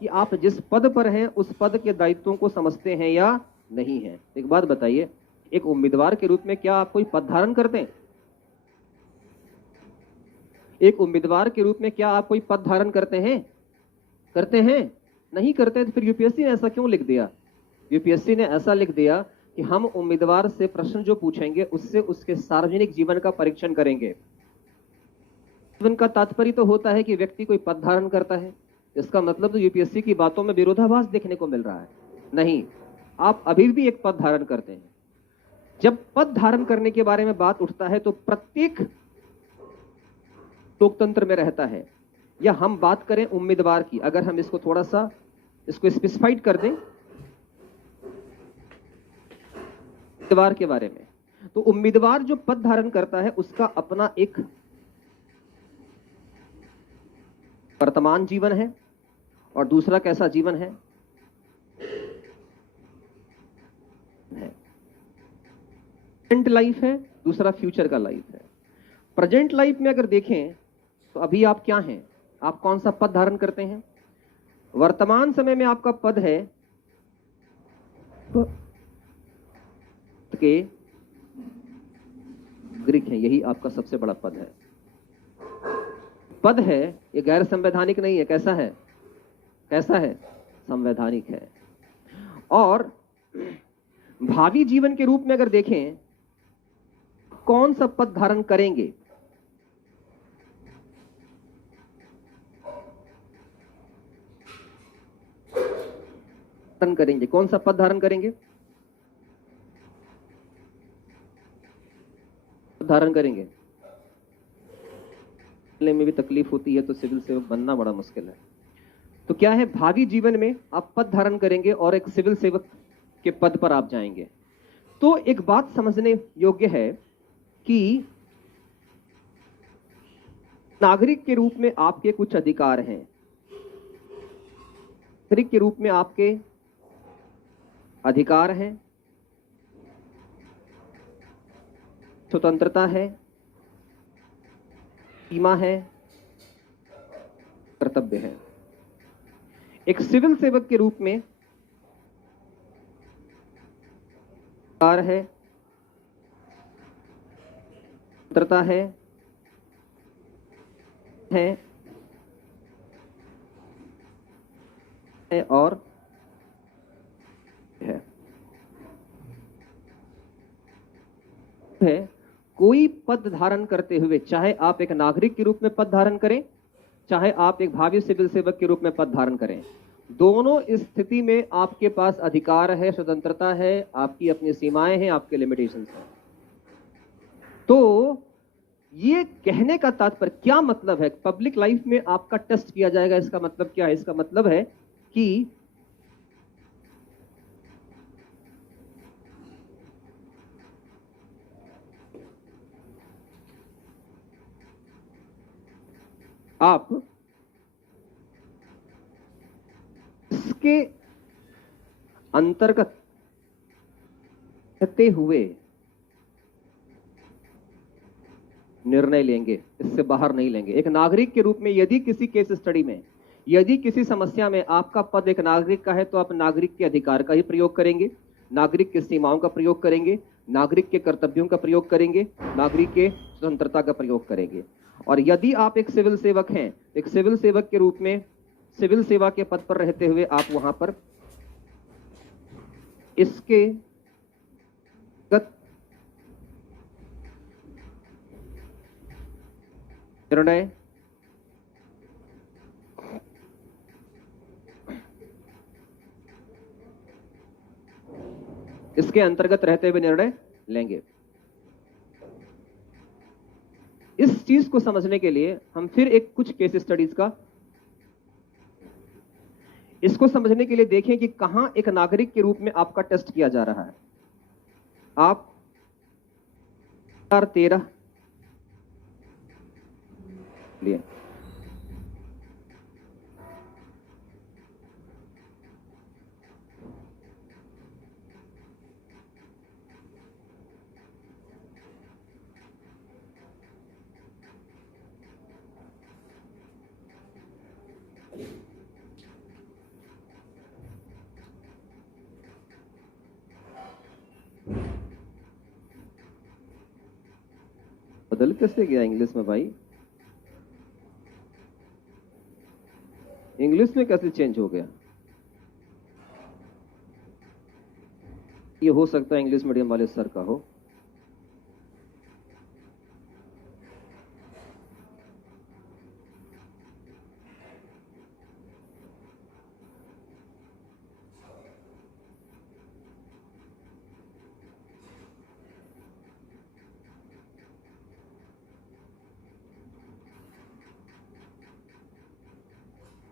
कि आप जिस पद पर हैं उस पद के दायित्वों को समझते हैं या नहीं है। एक बात बताइए, एक उम्मीदवार के रूप में क्या आप कोई पद धारण करते हैं? एक उम्मीदवार के रूप में क्या आप कोई पद धारण करते हैं? करते हैं? नहीं करते। तो फिर यूपीएससी ने ऐसा क्यों लिख दिया? यूपीएससी ने ऐसा लिख दिया कि हम उम्मीदवार से प्रश्न जो पूछेंगे उससे उसके सार्वजनिक जीवन का परीक्षण करेंगे। जीवन का तात्पर्य तो होता है कि व्यक्ति कोई पद धारण करता है। इसका मतलब तो यूपीएससी की बातों में विरोधाभास देखने को मिल रहा है। नहीं, आप अभी भी एक पद धारण करते हैं। जब पद धारण करने के बारे में बात उठता है तो प्रत्येक लोकतंत्र में रहता है। या हम बात करें उम्मीदवार की, अगर हम इसको थोड़ा सा इसको स्पेसिफाइड कर दें उम्मीदवार के बारे में, तो उम्मीदवार जो पद धारण करता है उसका अपना एक वर्तमान जीवन है और दूसरा कैसा जीवन है? प्रेजेंट लाइफ है, दूसरा फ्यूचर का लाइफ है। प्रेजेंट लाइफ में अगर देखें तो अभी आप क्या हैं? आप कौन सा पद धारण करते हैं? वर्तमान समय में आपका पद है के नागरिक है, यही आपका सबसे बड़ा पद है। पद है, ये गैर संवैधानिक नहीं है। कैसा है? कैसा है? संवैधानिक है। और भावी जीवन के रूप में अगर देखें कौन सा पद धारण करेंगे? करेंगे कौन सा पद धारण करेंगे? धारण करेंगे में भी तकलीफ होती है तो सिविल सेवक बनना बड़ा मुश्किल है। तो क्या है, भावी जीवन में आप पद धारण करेंगे और एक सिविल सेवक के पद पर आप जाएंगे। तो एक बात समझने योग्य है कि नागरिक के रूप में आपके कुछ अधिकार हैं। नागरिक के रूप में आपके अधिकार हैं, स्वतंत्रता है, सीमा है, कर्तव्य है। एक सिविल सेवक के रूप में अधिकार है, स्वतंत्रता है और है कोई पद धारण करते हुए, चाहे आप एक नागरिक के रूप में पद धारण करें, चाहे आप एक भावी सिविल सेवक के रूप में पद धारण करें, दोनों स्थिति में आपके पास अधिकार है, स्वतंत्रता है, आपकी अपनी सीमाएं हैं, आपके लिमिटेशंस हैं। तो ये कहने का तात्पर्य क्या मतलब है? पब्लिक लाइफ में आपका टेस्ट किया जाएगा। इसका मतलब क्या है? इसका मतलब है कि आप इसके अंतर्गत रहते हुए निर्णय लेंगे, इससे बाहर नहीं लेंगे। एक नागरिक के रूप में यदि किसी केस स्टडी में, यदि किसी समस्या में आपका पद एक नागरिक का है तो आप नागरिक के अधिकार का ही प्रयोग करेंगे, नागरिक की सीमाओं का प्रयोग करेंगे, नागरिक के कर्तव्यों का प्रयोग करेंगे, नागरिक के स्वतंत्रता का प्रयोग करेंगे। और यदि आप एक सिविल सेवक हैं, एक सिविल सेवक के रूप में सिविल सेवा के पद पर रहते हुए आप वहां पर इसके निर्णय इसके अंतर्गत रहते हुए निर्णय लेंगे। इस चीज को समझने के लिए हम फिर एक कुछ केस स्टडीज का, इसको समझने के लिए देखें कि कहां एक नागरिक के रूप में आपका टेस्ट किया जा रहा है। आप 2013 लिए बदल कैसे गया इंग्लिश में भाई? इंग्लिश में कैसे चेंज हो गया? ये हो सकता है इंग्लिश मीडियम वाले सर का हो।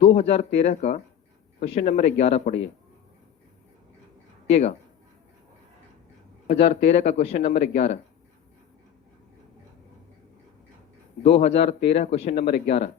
दो 2013 का क्वेश्चन नंबर 11 पढ़िए। 2013 का क्वेश्चन नंबर 11। 2013 question number 11।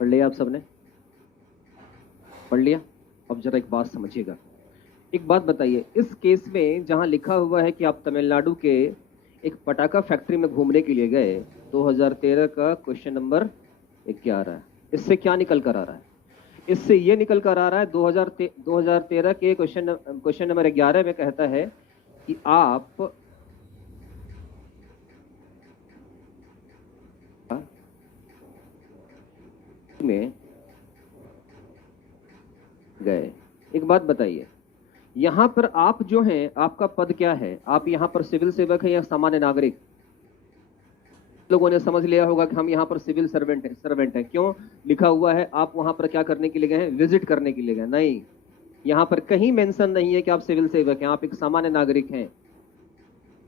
पढ़ लिया आप सबने? पढ़ लिया? अब जरा एक बात समझिएगा। एक बात बताइए, इस केस में जहां लिखा हुआ है कि आप तमिलनाडु के एक पटाखा फैक्ट्री में घूमने के लिए गए, 2013 का क्वेश्चन नंबर 11, इससे क्या निकल कर आ रहा है? इससे ये निकल कर आ रहा है 2013 के क्वेश्चन नंबर 11 में कहता है कि आप में गए। एक बात बताइए, यहां पर आप जो हैं, आपका पद क्या है? आप यहां पर सिविल सेवक है या सामान्य नागरिक? लोगों ने समझ लिया होगा कि हम यहां पर सिविल सर्वेंट हैं। क्यों लिखा हुआ है? आप वहां पर क्या करने के लिए गए हैं? विजिट करने के लिए गए। नहीं, यहां पर कहीं मेंशन नहीं है कि आप सिविल सेवक हैं, आप एक सामान्य नागरिक हैं।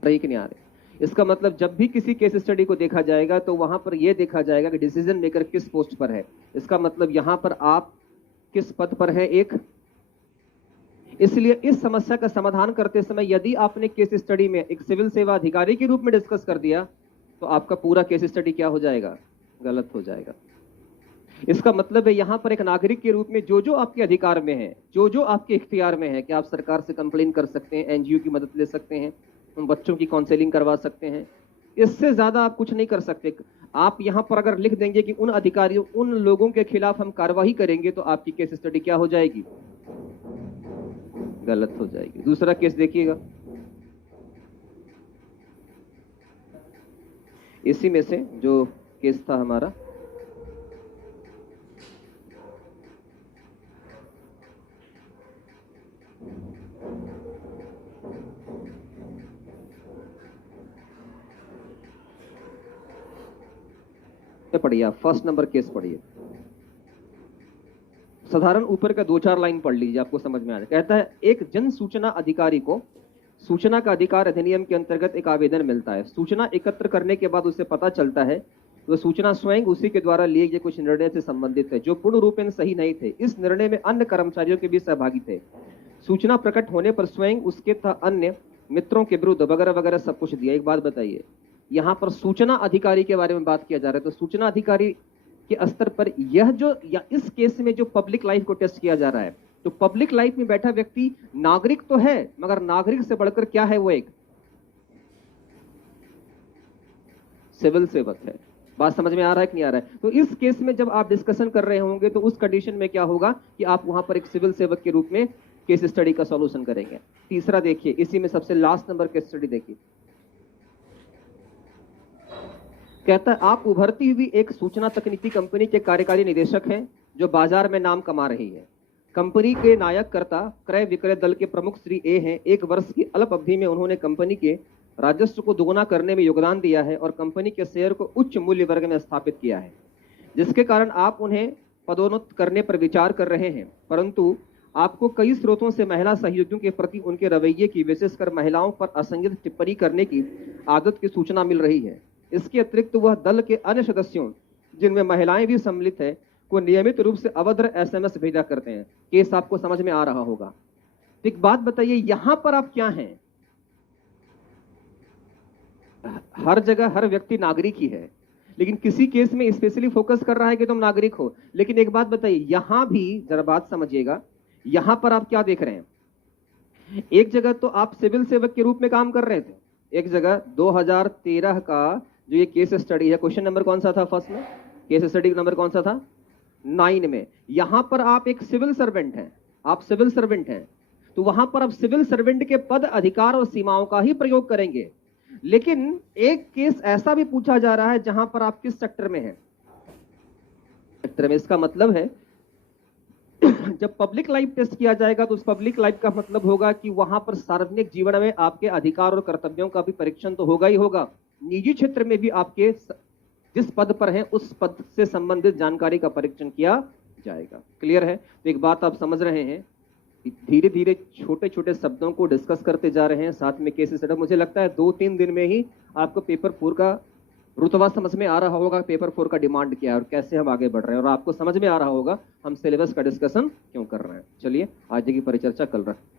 सही कि नहीं आ रहे? इसका मतलब जब भी किसी केस स्टडी को देखा जाएगा तो वहां पर यह देखा जाएगा कि डिसीजन मेकर किस पोस्ट पर है। इसका मतलब यहां पर आप किस पद पर है? एक। इसलिए इस समस्या का समाधान करते समय यदि आपने केस स्टडी में एक सिविल सेवा अधिकारी के रूप में डिस्कस कर दिया तो आपका पूरा केस स्टडी क्या हो जाएगा? गलत हो जाएगा। इसका मतलब है यहां पर एक नागरिक के रूप में जो जो आपके अधिकार में है, जो जो आपके इख्तियार में है कि आप सरकार से कंप्लेन कर सकते हैं, एनजीओ की मदद ले सकते हैं, उन बच्चों की काउंसलिंग करवा सकते हैं, इससे ज्यादा आप कुछ नहीं कर सकते। आप यहां पर अगर लिख देंगे कि उन अधिकारियों, उन लोगों के खिलाफ हम कार्रवाई करेंगे, तो आपकी केस स्टडी क्या हो जाएगी? गलत हो जाएगी। दूसरा केस देखिएगा, इसी में से जो केस था हमारा, पढ़िए आप, फर्स्ट नंबर केस पढ़िए। साधारण ऊपर का 2-4 लाइन पढ़ लीजिए, आपको समझ में आ जाए। कहता है एक जन सूचना अधिकारी को सूचना का अधिकार अधिनियम के अंतर्गत एक आवेदन मिलता है। सूचना एकत्र करने के बाद उसे पता चलता है वह सूचना स्वयं उसी के द्वारा लिए गए कुछ निर्णय से संबंधित है जो पूर्ण रूप में सही नहीं थे। इस निर्णय में अन्य कर्मचारियों के भी सहभागी थे। सूचना प्रकट होने पर स्वयं उसके तथा अन्य मित्रों के विरुद्ध वगैरह वगैरह सब कुछ दिया। एक बात बताइए, यहाँ पर सूचना अधिकारी के बारे में बात किया जा रहा है, तो सूचना अधिकारी के स्तर पर यह जो, या इस केस में जो पब्लिक लाइफ को टेस्ट किया जा रहा है, तो पब्लिक लाइफ में बैठा व्यक्ति नागरिक तो है, मगर नागरिक से बढ़कर क्या है? वो एक सिविल सेवक है। बात समझ में आ रहा है कि नहीं आ रहा है? तो इस केस में जब आप डिस्कशन कर रहे होंगे तो उस कंडीशन में क्या होगा कि आप वहां पर एक सिविल सेवक के रूप में केस स्टडी का सॉल्यूशन करेंगे। तीसरा देखिए, इसी में सबसे लास्ट नंबर केस स्टडी देखिए। कहता है आप उभरती हुई एक सूचना तकनीकी कंपनी के कार्यकारी निदेशक हैं जो बाजार में नाम कमा रही है। कंपनी के नायककर्ता क्रय विक्रय दल के प्रमुख श्री ए हैं। 1 वर्ष की अल्प अवधि में उन्होंने कंपनी के राजस्व को दोगुना करने में योगदान दिया है और कंपनी के शेयर को उच्च मूल्य वर्ग में स्थापित किया है, जिसके कारण आप उन्हें पदोन्नत करने पर विचार कर रहे हैं। परंतु आपको कई स्रोतों से महिला सहयोगियों के प्रति उनके रवैये की, विशेषकर महिलाओं पर असंगत टिप्पणी करने की आदत की सूचना मिल रही है। इसके अतिरिक्त वह दल के अन्य सदस्यों, जिनमें महिलाएं भी सम्मिलित है, को नियमित रूप से अभद्र SMS भेजा करते हैं। केस आपको समझ में आ रहा होगा। एक बात बताइए, यहां पर आप क्या हैं? हर जगह हर व्यक्ति नागरिक ही है, लेकिन किसी केस में स्पेशली फोकस कर रहा है कि तुम नागरिक हो। लेकिन एक बात बताइए, यहां भी जरा बात समझिएगा, यहां पर आप क्या देख रहे हैं? एक जगह तो आप सिविल सेवक के रूप में काम कर रहे थे, एक जगह 2013 का जो ये केस स्टडी है, क्वेश्चन नंबर कौन सा था फर्स्ट में? केस स्टडी नंबर कौन सा था? 9 में। यहां पर आप एक सिविल सर्वेंट हैं, आप सिविल सर्वेंट हैं, तो वहां पर आप सिविल सर्वेंट के पद, अधिकार और सीमाओं का ही प्रयोग करेंगे। लेकिन एक केस ऐसा भी पूछा जा रहा है जहां पर आप किस सेक्टर में हैं? सेक्टर में। इसका मतलब है जब पब्लिक लाइफ टेस्ट किया जाएगा तो उस पब्लिक लाइफ का मतलब होगा कि वहां पर सार्वजनिक जीवन में आपके अधिकार और कर्तव्यों का भी परीक्षण तो होगा ही होगा। निजी क्षेत्र में भी आपके जिस पद पर हैं उस पद से संबंधित जानकारी का परीक्षण किया जाएगा। क्लियर है? तो एक बात आप समझ रहे हैं, धीरे धीरे छोटे छोटे शब्दों को डिस्कस करते जा रहे हैं, साथ में केस स्टडी। मुझे लगता है 2-3 दिन में ही आपको पेपर 4 का रुतबा समझ में आ रहा होगा, पेपर 4 का डिमांड क्या है और कैसे हम आगे बढ़ रहे हैं, और आपको समझ में आ रहा होगा हम सिलेबस का डिस्कशन क्यों कर रहे हैं। चलिए आज की परिचर्चा कल रखें।